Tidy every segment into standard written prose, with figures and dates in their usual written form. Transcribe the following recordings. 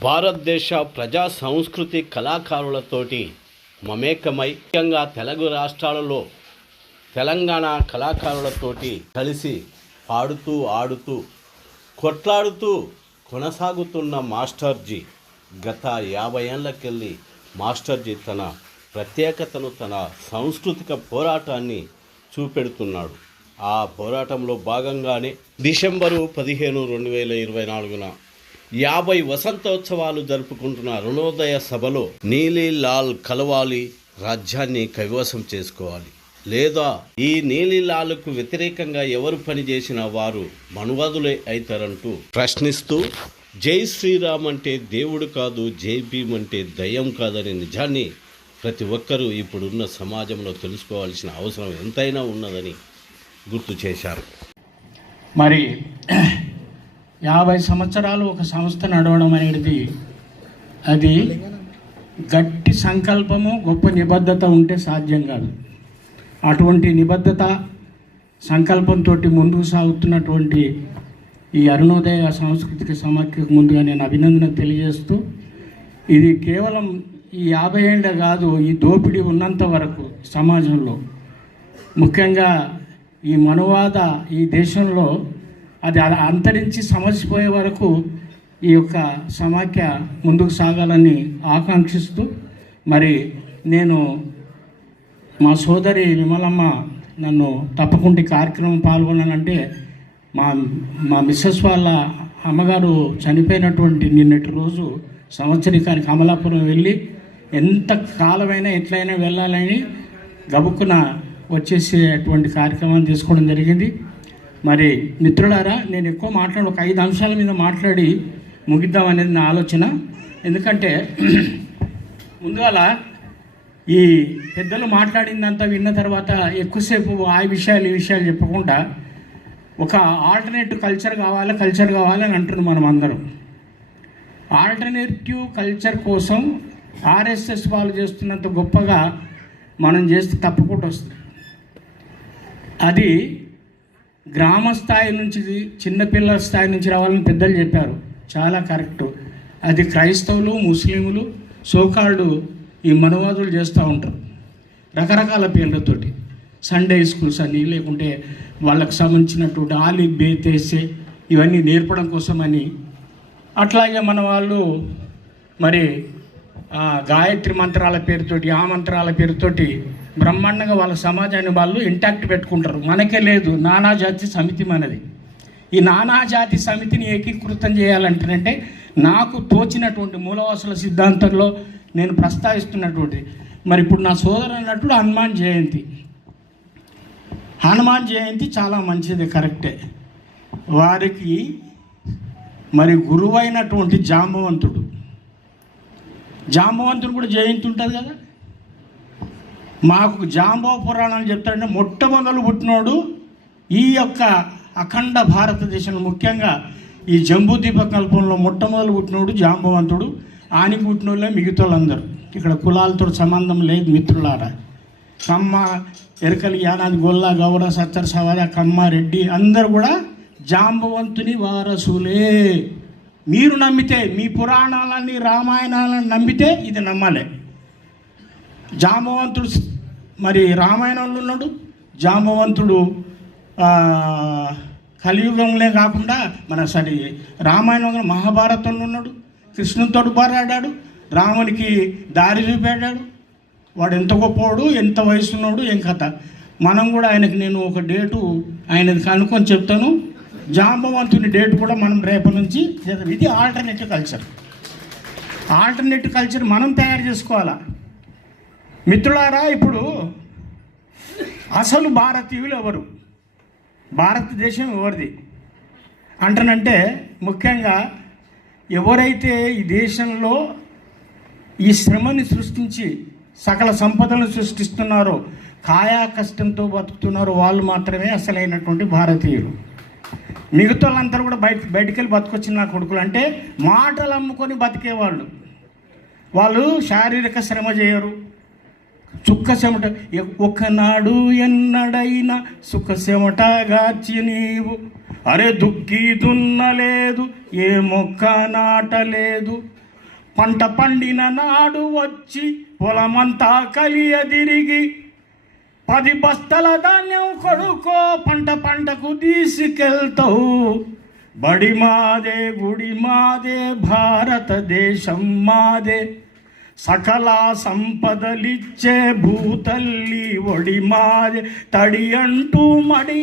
భారతదేశ ప్రజా సంస్కృతి కళాకారులతోటి మమేకమై ముఖ్యంగా తెలుగు రాష్ట్రాలలో తెలంగాణ కళాకారులతోటి కలిసి పాడుతూ ఆడుతూ కొట్లాడుతూ కొనసాగుతున్న మాస్టర్జీ గత 50 ఏళ్లకెళ్ళి మాస్టర్జీ తన ప్రత్యేకతను తన సాంస్కృతిక పోరాటాన్ని చూపెడుతున్నాడు. ఆ పోరాటంలో భాగంగానే డిసెంబరు 15, 2024న 50 వసంతోత్సవాలు జరుపుకుంటున్న అరుణోదయ సభలో నీలి లాల్ కలవాలి, రాజ్యాన్ని కైవసం చేసుకోవాలి, లేదా ఈ నీలి లాల్కు వ్యతిరేకంగా ఎవరు పనిచేసినా వారు మనువాదులే అవుతారంటూ ప్రశ్నిస్తూ జై శ్రీరామ్ అంటే దేవుడు కాదు, జై భీమ్ అంటే దయ్యం కాదనే నిజాన్ని ప్రతి ఒక్కరూ ఇప్పుడున్న సమాజంలో తెలుసుకోవాల్సిన అవసరం ఎంతైనా ఉన్నదని గుర్తు చేశారు. మరి 50 సంవత్సరాలు ఒక సంస్థ నడవడం అనేది అది గట్టి సంకల్పము, గొప్ప నిబద్ధత ఉంటే సాధ్యం కాదు. అటువంటి నిబద్ధత సంకల్పంతో ముందుకు సాగుతున్నటువంటి ఈ అరుణోదయ సాంస్కృతిక సమాఖ్యకు ముందుగా నేను అభినందన తెలియజేస్తూ, ఇది కేవలం ఈ 50 ఏళ్ళే కాదు, ఈ దోపిడీ ఉన్నంత వరకు సమాజంలో ముఖ్యంగా ఈ మనువాద ఈ దేశంలో అది అంతరించి సమసిపోయే వరకు ఈ యొక్క సమాఖ్య ముందుకు సాగాలని ఆకాంక్షిస్తూ, మరి నేను మా సోదరి విమలమ్మ నన్ను తప్పకుండా కార్యక్రమం పాల్గొన్నానంటే మా మిస్సెస్ వాళ్ళ అమ్మగారు చనిపోయినటువంటి నిన్నటి రోజు సంవత్సరికానికి అమలాపురం వెళ్ళి ఎంత కాలమైనా ఎట్లయినా వెళ్ళాలని గబుక్కున వచ్చేసేటువంటి కార్యక్రమాన్ని తీసుకోవడం జరిగింది. మరి మిత్రులారా, నేను ఎక్కువ ఒక 5 అంశాల మీద మాట్లాడి ముగిద్దామనేది నా ఆలోచన. ఎందుకంటే ముందుగాల ఈ పెద్దలు మాట్లాడిందంతా విన్న తర్వాత ఎక్కువసేపు ఈ విషయాలు చెప్పకుండా ఒక ఆల్టర్నేటివ్ కల్చర్ కావాలని అంటున్నాం మనం అందరం. ఆల్టర్నేటివ్ కల్చర్ కోసం ఆర్ఎస్ఎస్ వాళ్ళు చేస్తున్నంత గొప్పగా మనం చేస్తే తప్పకుండా వస్తుంది. అది గ్రామ స్థాయి నుంచి చిన్నపిల్లల స్థాయి నుంచి రావాలని పెద్దలు చెప్పారు, చాలా కరెక్టు. అది క్రైస్తవులు, ముస్లింలు, సోకాళ్ళు ఈ మనువాదులు చేస్తూ ఉంటారు రకరకాల పేర్లతోటి. సండే స్కూల్స్ అని, లేకుంటే వాళ్ళకు సంబంధించినటువంటి ఆలిఫ్ బే తేసే ఇవన్నీ నేర్పడం కోసమని. అట్లాగే మన వాళ్ళు మరి గాయత్రి మంత్రాల పేరుతోటి, ఆ మంత్రాల పేరుతోటి బ్రహ్మాండంగా వాళ్ళ సమాజాన్ని వాళ్ళు ఇంటాక్ట్ పెట్టుకుంటారు. మనకే లేదు, నానాజాతి సమితి మనది. ఈ నానాజాతి సమితిని ఏకీకృతం చేయాలంటేనంటే నాకు తోచినటువంటి మూలవాసుల సిద్ధాంతంలో నేను ప్రస్తావిస్తున్నటువంటి, మరి ఇప్పుడు నా సోదరు అన్నట్టు హనుమాన్ జయంతి చాలా మంచిది, కరెక్టే. వారికి మరి గురువైనటువంటి జాంబవంతుడు కూడా జయంతి ఉంటుంది కదా. మాకు జాంబవ పురాణాలు చెప్తాడంటే మొట్టమొదలు పుట్టినోడు ఈ యొక్క అఖండ భారతదేశంలో, ముఖ్యంగా ఈ జంబూద్వీప కల్పంలో మొట్టమొదలు పుట్టినోడు జాంబవంతుడు. ఆనికి పుట్టినోళ్ళే మిగతా వాళ్ళందరూ. ఇక్కడ కులాలతో సంబంధం లేదు మిత్రులారా. కమ్మ, ఎరకలి, యానాది, గొల్ల, గౌడ, సత్తర్, సవాద, కమ్మ, రెడ్డి అందరూ కూడా జాంబవంతుని వారసులే. మీరు నమ్మితే, మీ పురాణాలన్నీ రామాయణాలను నమ్మితే ఇది నమ్మాలి. జాంబవంతుడు మరి రామాయణంలో ఉన్నాడు, జాంబవంతుడు కలియుగంలో కాకుండా రామాయణంలో మహాభారతంలో ఉన్నాడు. కృష్ణునితో పోరాడాడు, రామునికి దారి చూపెట్టాడు. వాడు ఎంత గొప్పవాడు, ఎంత వయసు ఉన్నాడు, ఏం కథ. మనం కూడా ఆయనకి నేను ఒక డేటు ఆయనది కనుక్కొని చెప్తాను. జాంబవంతుని డేట్ కూడా మనం రేపటి నుంచి, ఇది ఆల్టర్నేటివ్ కల్చర్ మనం తయారు చేసుకోవాలా మిత్రులారా. ఇప్పుడు అసలు భారతీయులు ఎవరు, భారతదేశం ఎవరిది అంటానంటే, ముఖ్యంగా ఎవరైతే ఈ దేశంలో ఈ శ్రమని సృష్టించి సకల సంపదలను సృష్టిస్తున్నారో, కాయా కష్టంతో బతుకుతున్నారో వాళ్ళు మాత్రమే అసలైనటువంటి భారతీయులు. మిగతా వాళ్ళందరూ కూడా బయటికి వెళ్ళి బతుకొచ్చిన నా కొడుకులు అంటే మాటలు అమ్ముకొని బతికేవాళ్ళు. వాళ్ళు శారీరక శ్రమ చేయరు, చుక్క చెమట ఒకనాడు ఎన్నడైనా సుఖ చెమటగార్చి నీవు అరే దుక్కి దున్నలేదు ఏ మొక్క నాటలేదు పంట పండిన నాడు వచ్చి పొలమంతా కలియదిరిగి 10 బస్తల ధాన్యం కొడుకో పంటకు తీసుకెళ్తావు బడి మాదే గుడి మాదే భారతదేశం మాదే సకల సంపదలిచ్చే భూతల్లి ఒడి మాదే తడి అంటూ మడి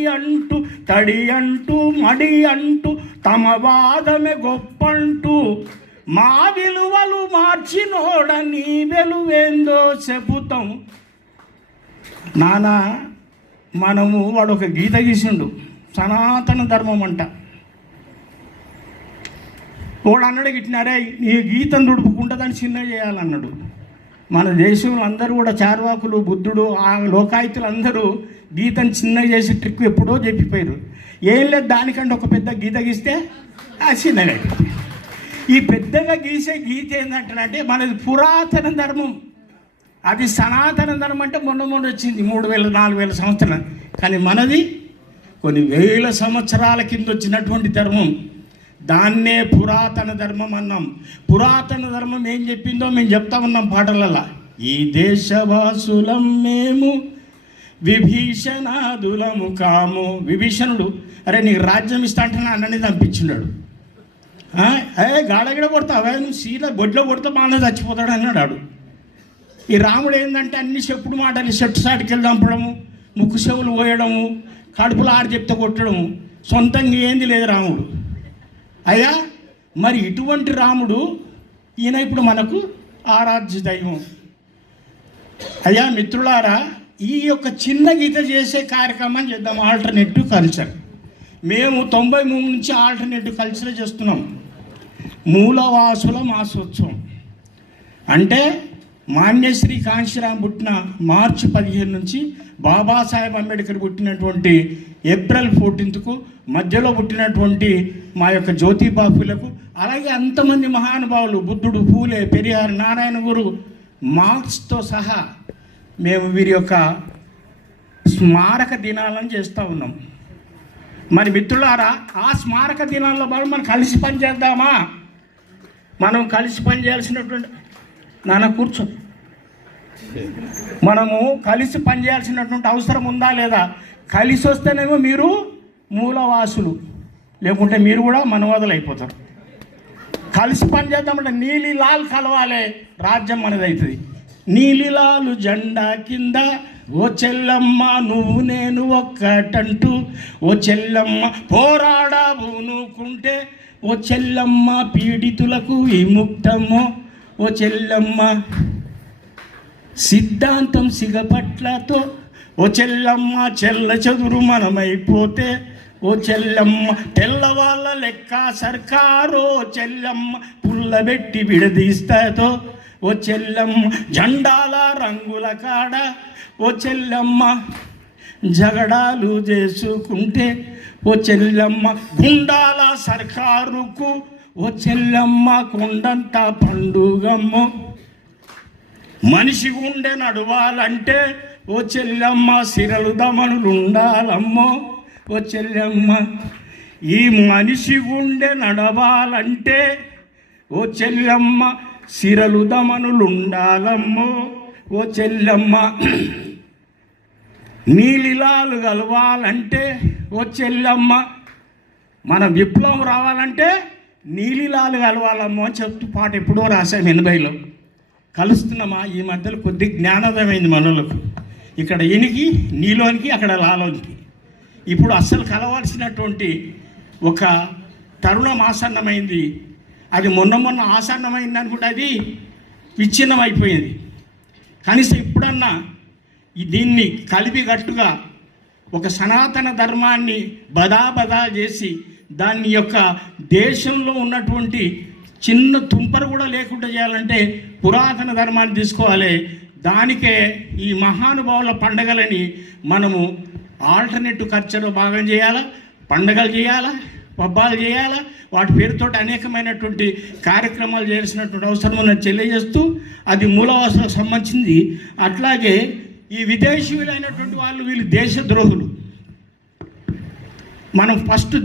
అంటూ తమ వాదమే గొప్పంటూ మా విలువలు మార్చినోడ నీ వెలువేందో చెబుతాం. నానా మనము వాడు ఒక గీత గీసిండు సనాతన ధర్మం అంట. వాడు అన్నాడు గిట్టినారే ఈ గీతం దుడుపుకుంటుందని చిన్న చేయాలన్నాడు. మన దేశంలో అందరూ కూడా చార్వాకులు బుద్ధుడు ఆ లోకాయుతులు అందరూ గీతను చిన్న చేసి ట్రిక్ ఎప్పుడో చెప్పిపోయారు. ఏం లేదు దానికంటే ఒక పెద్ద గీత గీస్తే ఆ చిన్నగా అయిపోయింది. ఈ పెద్దగా గీసే గీత ఏంటంటే మనది పురాతన ధర్మం, అది సనాతన ధర్మం. అంటే మొన్న వచ్చింది 3000-4000 సంవత్సరాలు, కానీ మనది కొన్ని వేల సంవత్సరాల కింద వచ్చినటువంటి ధర్మం. దాన్నే పురాతన ధర్మం అన్నాం. పురాతన ధర్మం ఏం చెప్పిందో మేము చెప్తా ఉన్నాం పాటలలో. ఈ దేశవాసులం మేము విభీషణాదులము కాము. విభీషణుడు అరే నీకు రాజ్యం ఇస్తా అంటే నా అన్నని చంపించున్నాడు. గాడగిడ కొడతావా నువ్వు సీదా బొడ్లో కొడితే బాగా చచ్చిపోతాడు అన్నాడు. ఈ రాముడు ఏంటంటే అన్ని చెప్పుడు మాటలు చెట్టు సాటికి వెళ్ళి చంపడము, ముక్కు చెవులు పోయడము, కడుపులో ఆడి చెప్తే కొట్టడము, సొంతంగా ఏంది లేదు రాముడు. అయ్యా మరి ఇటువంటి రాముడు ఈయన ఇప్పుడు మనకు ఆరాధ్య దైవం. అయ్యా మిత్రులారా, ఈ యొక్క చిన్న గీత చేసే కార్యక్రమం చేద్దాం. ఆల్టర్నేటివ్ కల్చర్ మేము 93 నుంచి ఆల్టర్నేటివ్ కల్చర్ చేస్తున్నాం. మూలవాసుల మాసోత్సవం అంటే మాన్యశ్రీ కాంశీరామ్ పుట్టిన మార్చి 15 నుంచి బాబాసాహెబ్ అంబేద్కర్ పుట్టినటువంటి ఏప్రిల్ 14కు మధ్యలో పుట్టినటువంటి మా యొక్క జ్యోతిబాపులకు, అలాగే అంతమంది మహానుభావులు బుద్ధుడు, పూలే, పెరియార్, నారాయణ గురు, మార్క్స్తో సహా మేము వీరి యొక్క స్మారక దినాలను చేస్తూ ఉన్నాం. మరి మిత్రులారా, ఆ స్మారక దినాల్లో భాగం మనం కలిసి పనిచేద్దామా? మనం కలిసి పనిచేయాల్సినటువంటి కూర్చో మనము కలిసి పనిచేయాల్సినటువంటి అవసరం ఉందా లేదా? కలిసి వస్తేనేమో మీరు మూలవాసులు, లేకుంటే మీరు కూడా మనవాదులు అయిపోతారు. కలిసి పనిచేద్దామంటే నీలిలాల్ కలవాలి, రాజ్యం మనది అవుతుంది. నీలిలాలు జెండా కింద ఓ చెల్లమ్మ నువ్వు నేను ఒక్కటంటూ, ఓ చెల్లమ్మ పోరాడబూనుకుంటే, ఓ చెల్లమ్మ పీడితులకు విముక్తము, ఓ చెల్లమ్మ సిద్ధాంతం సిగపట్లతో, ఓ చెల్లమ్మ చెల్ల చదురు మనమైపోతే, ఓ చెల్లమ్మ తెల్లవాళ్ళ లెక్క సర్కారో, చెల్లమ్మ పుల్లబెట్టి విడదీస్తాతో, ఓ చెల్లమ్మ జెండాల రంగుల కాడ, ఓ చెల్లమ్మ జగడాలు చేసుకుంటే, ఓ చెల్లమ్మ గుండాల సర్కారుకు, ఓ చెల్లమ్మ కొండంత పండుగమ్మ. మనిషి గుండె నడవాలంటే ఓ చెల్లమ్మ సిరలు దమనులు ఉండాలమ్మో, ఓ చెల్లమ్మ ఈ మనిషి గుండె నడవాలంటే ఓ చెల్లమ్మ సిరలు దమనులు ఉండాలమ్మో, ఓ చెల్లమ్మ నీలిలాలు కలవాలంటే, ఓ చెల్లమ్మ మన విప్లవం రావాలంటే నీలిలాలు కలవాలమ్మో అని చెప్తూ పాట ఎప్పుడో రాశాం 80లో. కలుస్తున్నామా? ఈ మధ్యలో కొద్ది జ్ఞానోదయం అయింది మనలకు. ఇక్కడ ఇనికి నీలోనికి, అక్కడ లాలోనికి. ఇప్పుడు అస్సలు కలవాల్సినటువంటి ఒక తరుణం ఆసన్నమైంది. అది మొన్న ఆసన్నమైంది అనుకుంటే అది విచ్ఛిన్నం అయిపోయింది. కనీసం ఇప్పుడన్నా దీన్ని కలిపిగట్టుగా ఒక సనాతన ధర్మాన్ని బదా చేసి దాని యొక్క దేశంలో ఉన్నటువంటి చిన్న తుంపరు కూడా లేకుండా చేయాలంటే పురాతన ధర్మాన్ని తీసుకోవాలి. దానికే ఈ మహానుభావుల పండగలని మనము ఆల్టర్నేటివ్ కల్చర్లో భాగం చేయాలా, పండగలు చేయాలా, పబ్బాలు చేయాలా, వాటి పేరుతో అనేకమైనటువంటి కార్యక్రమాలు చేయాల్సినటువంటి అవసరం ఉన్నది తెలియజేస్తూ, అది మూలవాసులకు సంబంధించింది. అట్లాగే ఈ విదేశీయులైనటువంటి వాళ్ళు వీళ్ళు దేశద్రోహులు. మనం ఫస్ట్